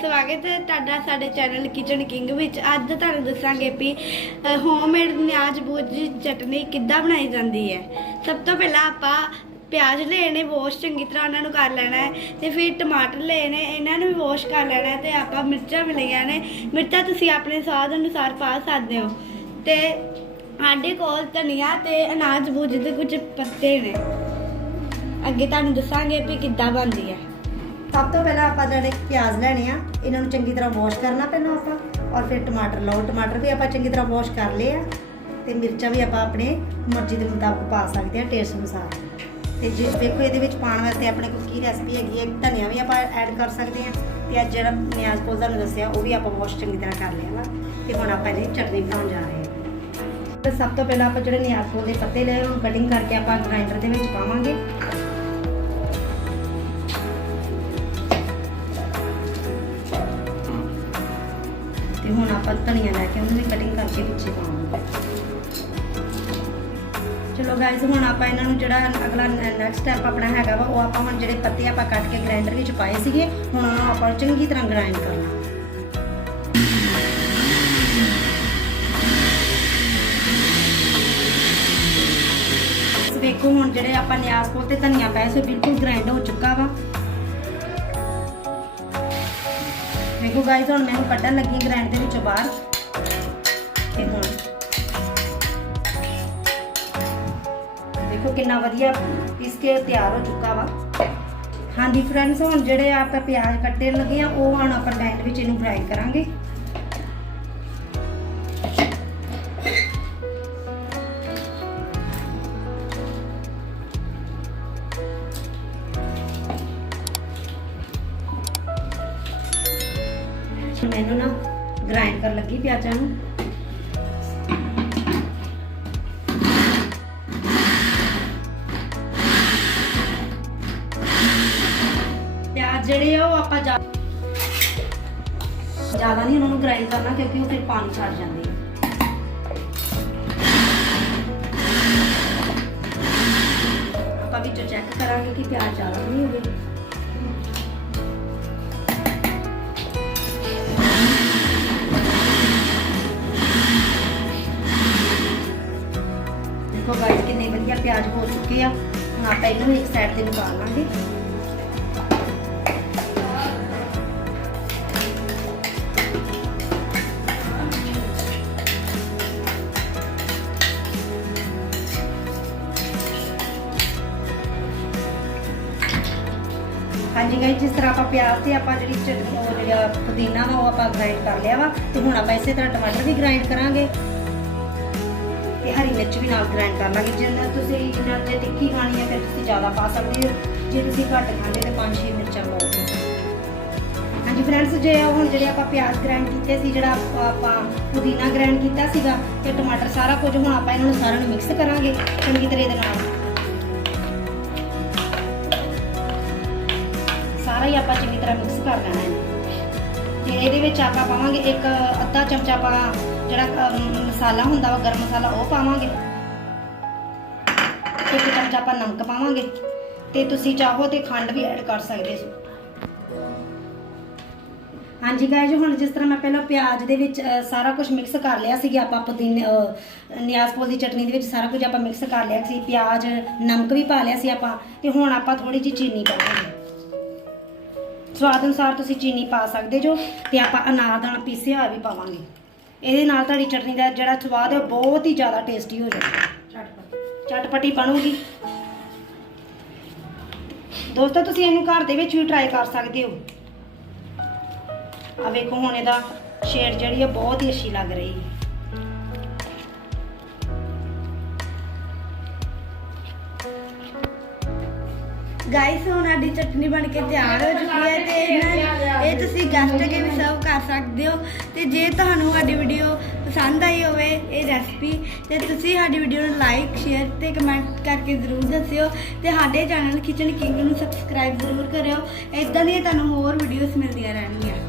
ਸਵਾਗਤ ਹੈ ਤੁਹਾਡਾ ਸਾਡੇ ਚੈਨਲ ਕਿਚਨ ਕਿੰਗ ਵਿੱਚ। ਅੱਜ ਤੁਹਾਨੂੰ ਦੱਸਾਂਗੇ ਵੀ ਹੋਮਮੇਡ ਨਿਆਜ਼ ਬੂਜੀ ਚਟਨੀ ਕਿੱਦਾਂ ਬਣਾਈ ਜਾਂਦੀ ਹੈ। ਸਭ ਤੋਂ ਪਹਿਲਾਂ ਆਪਾਂ ਪਿਆਜ਼ ਲੈਣੇ ਵਾਸ਼ ਚੰਗੀ ਤਰ੍ਹਾਂ ਉਹਨਾਂ ਨੂੰ ਕਰ ਲੈਣਾ ਹੈ ਤੇ ਫਿਰ ਟਮਾਟਰ ਲੈਣੇ ਇਹਨਾਂ ਨੂੰ ਵੀ ਵਾਸ਼ ਕਰ ਲੈਣਾ ਹੈ ਤੇ ਆਪਾਂ ਮਿਰਚਾਂ ਮਿਲੀਆਂ ਨੇ। ਮਿਰਚਾਂ ਤੁਸੀਂ ਆਪਣੇ ਸਵਾਦ ਅਨੁਸਾਰ ਪਾ ਸਕਦੇ ਹੋ। ਤੇ ਸਾਡੇ ਕੋਲ ਧਨੀਆ ਤੇ ਅਨਾਜ ਬੂਜ ਦੇ ਕੁਝ ਪੱਤੇ ਨੇ। ਅੱਗੇ ਤੁਹਾਨੂੰ ਦੱਸਾਂਗੇ ਵੀ ਕਿੱਦਾਂ ਬਣਦੀ ਹੈ। ਸਭ ਤੋਂ ਪਹਿਲਾਂ ਆਪਾਂ ਜਿਹੜੇ ਪਿਆਜ਼ ਲੈਣੇ ਆ, ਇਹਨਾਂ ਨੂੰ ਚੰਗੀ ਤਰ੍ਹਾਂ ਵਾਸ਼ ਕਰਨਾ ਪੈਣਾ ਆਪਾਂ, ਔਰ ਫਿਰ ਟਮਾਟਰ ਲਓ, ਟਮਾਟਰ ਵੀ ਆਪਾਂ ਚੰਗੀ ਤਰ੍ਹਾਂ ਵਾਸ਼ ਕਰ ਲਏ ਆ, ਤੇ ਮਿਰਚਾਂ ਵੀ ਆਪਾਂ ਆਪਣੇ ਮਰਜ਼ੀ ਦੇ ਮੁਤਾਬਕ ਪਾ ਸਕਦੇ ਆ ਟੇਸਟ ਅਨੁਸਾਰ। ਤੇ ਜੇ ਦੇਖੋ ਇਹਦੇ ਵਿੱਚ ਪਾਉਣ ਵਾਸਤੇ ਆਪਣੇ ਕੋਲ ਕੀ ਰੈਸਪੀ ਹੈਗੀ ਹੈ ਧਨੀਆ ਵੀ ਆਪਾਂ ਐਡ ਕਰ ਸਕਦੇ ਆ, ਤੇ ਅੱਜ ਜਿਹੜਾ ਨਿਆਜ਼ ਕੋਲ ਤੁਹਾਨੂੰ ਦੱਸਿਆ, ਉਹ ਵੀ ਆਪਾਂ ਵਾਸ਼ ਚੰਗੀ ਤਰ੍ਹਾਂ ਕਰ ਲਿਆ ਵਾ, ਤੇ ਹੁਣ ਆਪਾਂ ਇਹਦੀ ਚਟਨੀ ਬਣਾਉਣ ਜਾ ਰਹੇ ਹਾਂ। ਤੇ ਸਭ ਤੋਂ ਪਹਿਲਾਂ ਆਪਾਂ ਜਿਹੜੇ ਨਿਆਜ਼ ਕੋਲ ਦੇ ਪੱਤੇ ਲਏ ਉਹਨੂੰ ਕਟਿੰਗ ਕਰਕੇ ਆਪਾਂ ਗ੍ਰਾਈਂਡਰ ਦੇ ਵਿੱਚ ਪਾਵਾਂਗੇ। ਹੁਣ ਆਪਾਂ ਧਨੀਆ ਲੈ ਕੇ ਉਹਨੂੰ ਵੀ ਕਟਿੰਗ ਕਰਕੇ ਪਿੱਛੇ ਪਾਵਾਂਗੇ। ਚਲੋ ਗਾਇਸ ਹੁਣ ਆਪਾਂ ਇਹਨਾਂ ਨੂੰ ਜਿਹੜਾ ਅਗਲਾ ਨੈਕਸਟ ਸਟੈਪ ਆਪਣਾ ਹੈਗਾ ਵਾ, ਉਹ ਆਪਾਂ ਹੁਣ ਜਿਹੜੇ ਪੱਤੇ ਆਪਾਂ ਕੱਟ ਕੇ ਗ੍ਰਾਈਂਡਰ ਵਿੱਚ ਪਾਏ ਸੀਗੇ, ਹੁਣ ਉਹਨਾਂ ਨੂੰ ਆਪਾਂ ਚੰਗੀ ਤਰ੍ਹਾਂ ਗ੍ਰਾਈਂਡ ਕਰਨਾ। ਵੇਖੋ ਹੁਣ ਜਿਹੜੇ ਆਪਾਂ ਨਿਆਜ਼ ਕੋਲ ਧਨੀਆ ਪਾਇਆ ਸੀ ਬਿਲਕੁਲ ਗ੍ਰਾਈਂਡ ਹੋ ਚੁੱਕਾ ਵਾ। ਦੇਖੋ ਗਾਇਸ ਹੁਣ ਮੈਂ ਇਹਨੂੰ ਕੱਢਣ ਲੱਗੀ ਗ੍ਰਾਈਂਡ ਦੇ ਵਿੱਚੋਂ ਬਾਹਰ। ਤੇ ਹੁਣ ਦੇਖੋ ਕਿੰਨਾ ਵਧੀਆ ਪੀਸ ਕੇ ਤਿਆਰ ਹੋ ਚੁੱਕਾ ਵਾ। ਹਾਂਜੀ ਫਰੈਂਡਸ ਹੁਣ ਜਿਹੜੇ ਆਪਾਂ ਪਿਆਜ਼ ਕੱਟਣ ਲੱਗੇ ਆ, ਉਹ ਹੁਣ ਆਪਾਂ ਗ੍ਰਾਈਂਡ ਵਿੱਚ ਇਹਨੂੰ ਫਰਾਈ ਕਰਾਂਗੇ। ਮੈਨੂੰ ਨਾ ਗ੍ਰਾਈਂਡ ਕਰਨ ਲੱਗੀ ਪਿਆਜ਼ਾਂ ਨੂੰ। ਪਿਆਜ਼ ਜਿਹੜੇ ਆ ਉਹ ਆਪਾਂ ਜ਼ਿਆਦਾ ਨਹੀਂ ਉਹਨਾਂ ਨੂੰ ਗ੍ਰਾਈਂਡ ਕਰਨਾ ਕਿਉਂਕਿ ਉਹ ਫਿਰ ਪਾਣੀ ਛੱਡ ਜਾਂਦੇ ਆ। ਆਪਾਂ ਵਿੱਚੋਂ ਚੈੱਕ ਕਰਾਂਗੇ ਕਿ ਪਿਆਜ਼ ਜ਼ਿਆਦਾ ਨਹੀਂ ਹੋ ਗਏ ਚੁੱਕੇ ਆ? ਹੁਣ ਆਪਾਂ ਇਹਨੂੰ ਇੱਕ ਸਾਈਡ ਤੇ ਨਿਕਾਲ ਲਾਂਗੇ। ਹਾਂਜੀ ਗਾਇਸ ਜਿਸ ਤਰ੍ਹਾਂ ਆਪਾਂ ਪਿਆਜ਼ ਤੇ ਆਪਾਂ ਜਿਹੜੀ ਚਟਨੀ, ਉਹ ਜਿਹੜਾ ਪੁਦੀਨਾ ਵਾ, ਉਹ ਆਪਾਂ ਗ੍ਰਾਈਂਡ ਕਰ ਲਿਆ ਵਾ, ਤੇ ਹੁਣ ਆਪਾਂ ਇਸੇ ਤਰ੍ਹਾਂ ਟਮਾਟਰ ਵੀ ਗ੍ਰਾਈਂਡ ਕਰਾਂਗੇ। ਤੇ ਹਰੀ ਮਿਰਚ ਵੀ ਨਾਲ ਗ੍ਰਾਈਂਡ ਕਰ ਲਾਂਗੇ ਜਿੰਨਾ ਤੁਸੀਂ ਜਿੰਨਾ ਜੇ ਤਿੱਖੀ ਖਾਣੀ ਹੈ, ਫਿਰ ਤੁਸੀਂ ਜ਼ਿਆਦਾ ਪਾ ਸਕਦੇ ਹੋ। ਜੇ ਤੁਸੀਂ ਘੱਟ ਖਾਂਦੇ, ਤੇ ਪੰਜ ਛੇ ਮਿਰਚਾਂ ਪਾਓ। ਹਾਂਜੀ ਫਰੈਂਡਸ ਜੇ ਹੁਣ ਜਿਹੜੇ ਆਪਾਂ ਪਿਆਜ਼ ਗ੍ਰਾਈਂਡ ਕੀਤੇ ਸੀ, ਜਿਹੜਾ ਆਪਾਂ- ਆਪਾਂ ਪੁਦੀਨਾ ਗ੍ਰਾਈਂਡ ਕੀਤਾ ਸੀਗਾ, ਤੇ ਟਮਾਟਰ ਸਾਰਾ ਕੁਝ ਹੁਣ ਆਪਾਂ ਇਹਨਾਂ ਨੂੰ ਸਾਰਿਆਂ ਨੂੰ ਮਿਕਸ ਕਰਾਂਗੇ। ਚੰਗੀ ਤਰ੍ਹਾਂ ਦੇ ਨਾਲ ਸਾਰਾ ਹੀ ਆਪਾਂ ਚੰਗੀ ਤਰ੍ਹਾਂ ਮਿਕਸ ਕਰ ਲੈਣਾ ਹੈ। ਤੇ ਇਹਦੇ ਵਿੱਚ ਆਪਾਂ ਪਾਵਾਂਗੇ ਇੱਕ ਅੱਧਾ ਚਮਚਾ ਆਪਾਂ ਜਿਹੜਾ ਅਮ, ਮਸਾਲਾ ਹੁੰਦਾ ਵਾ ਗਰਮ ਮਸਾਲਾ ਉਹ ਪਾਵਾਂਗੇ। ਇੱਕ ਚਮਚ ਆਪਾਂ ਨਮਕ ਪਾਵਾਂਗੇ। ਤੇ ਤੁਸੀਂ ਚਾਹੋ ਤੇ ਖੰਡ ਵੀ ਐਡ ਕਰ ਸਕਦੇ ਹੋ। ਹਾਂਜੀ ਗਾਇਜ਼ ਹੁਣ ਜਿਸ ਤਰ੍ਹਾਂ ਮੈਂ ਪਹਿਲਾਂ ਪਿਆਜ਼ ਦੇ ਵਿੱਚ ਅ, ਸਾਰਾ ਕੁਝ ਮਿਕਸ ਕਰ ਲਿਆ ਸੀਗਾ ਆਪਾਂ ਪੁਦੀਨੇ ਅ, ਨਿਆਜ਼ਪੋਲ ਦੀ ਚਟਨੀ ਦੇ ਵਿੱਚ ਸਾਰਾ ਕੁਝ ਆਪਾਂ ਮਿਕਸ ਕਰ ਲਿਆ ਸੀ ਪਿਆਜ਼ ਨਮਕ ਵੀ ਪਾ ਲਿਆ ਸੀ ਆਪਾਂ ਤੇ ਹੁਣ ਆਪਾਂ ਥੋੜੀ ਜਿਹੀ ਚੀਨੀ ਪਾਵਾਂਗੇ। ਸਵਾਦ ਅਨੁਸਾਰ ਤੁਸੀਂ ਚੀਨੀ ਪਾ ਸਕਦੇ ਜੋ ਤੇ ਆਪਾਂ ਅਨਾਰਦਾਨਾ ਪੀਸਿਆ ਹੋਇਆ ਵੀ ਪਾਵਾਂਗੇ। ਇਹਦੇ ਨਾਲ ਤੁਹਾਡੀ ਚਟਨੀ ਦਾ ਜਿਹੜਾ ਸਵਾਦ ਹੈ ਬਹੁਤ ਹੀ ਜ਼ਿਆਦਾ ਟੇਸਟੀ ਹੋ ਜਾਏਗਾ ਚਟਪਟੀ ਬਣੂਗੀ। ਦੋਸਤੋ, ਤੁਸੀਂ ਇਹਨੂੰ ਘਰ ਦੇ ਵਿੱਚ ਵੀ ਟਰਾਈ ਕਰ ਸਕਦੇ ਹੋ। ਆ ਵੇਖੋ, ਹੁਣ ਇਹਦਾ ਸ਼ੇਡ ਜਿਹੜੀ ਹੈ ਬਹੁਤ ਹੀ ਅੱਛੀ ਲੱਗ ਰਹੀ ਹੈ। ਗਾਇਸ ਹੁਣ ਸਾਡੀ ਚਟਨੀ ਬਣ ਕੇ ਤਿਆਰ ਹੋ ਚੁੱਕੀ ਹੈ ਤੇ ਇਹ ਤੁਸੀਂ ਗੈਸਟ ਅਗੇ ਕਰ ਸਕਦੇ ਹੋ ਤੇ ਜੇ ਤੁਹਾਨੂੰ ਸਾਡੀ ਵੀਡੀਓ ਪਸੰਦ ਆਈ ਹੋਵੇ ਇਹ ਰੈਸਪੀ ਤੇ ਤੁਸੀਂ ਸਾਡੀ ਵੀਡੀਓ ਨੂੰ ਲਾਈਕ ਸ਼ੇਅਰ ਤੇ ਕਮੈਂਟ ਕਰਕੇ ਜ਼ਰੂਰ ਦੱਸਿਓ ਤੇ ਸਾਡੇ ਚੈਨਲ ਕਿਚਨ ਕਿੰਗ ਨੂੰ ਸਬਸਕ੍ਰਾਈਬ ਜ਼ਰੂਰ ਕਰਿਓ। ਇਦਾਂ ਦੀਆਂ ਤੁਹਾਨੂੰ ਹੋਰ ਵੀਡੀਓਜ਼ ਮਿਲਦੀਆਂ ਰਹਿਣਗੀਆਂ।